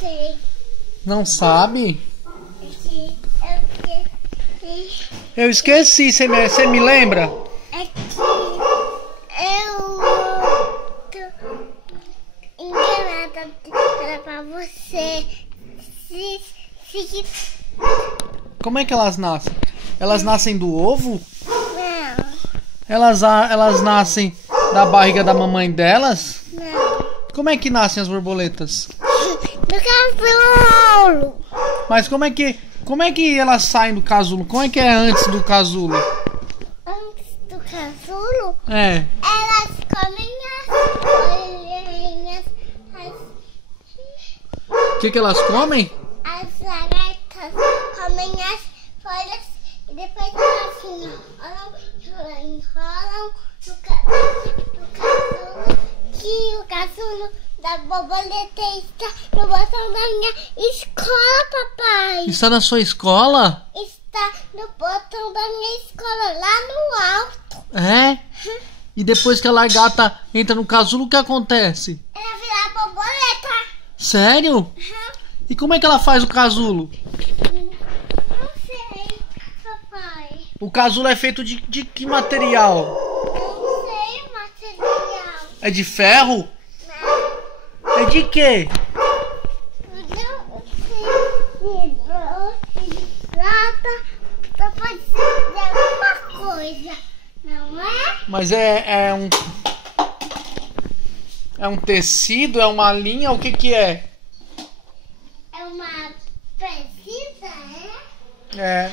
sei. Não sabe? Eu esqueci. Você me lembra? É que eu tô enganada. Era pra você. Como é que elas nascem? Elas nascem do ovo? Não, Elas nascem da barriga da mamãe delas? não. Como é que nascem as borboletas? No casulo. Mas como é que elas saem do casulo? Como é que é antes do casulo? Antes do casulo, É. elas comem as folhinhas, O que elas comem? as lagartas comem as folhas e depois elas enrolam no casulo, que o casulo da borboleta está no botão da minha escola, papai. Está na sua escola? Está no botão da minha escola, lá no alto. É? E depois que a lagarta entra no casulo, o que acontece? Ela vira borboleta. Sério? E como é que ela faz o casulo? Não sei, papai. O casulo é feito de que material? Não sei o material. É de ferro? Não, É de quê? não sei. De prata. Só pode ser de alguma coisa. Não é? Mas é um tecido? É uma linha? O que é? É uma precisa, é? É.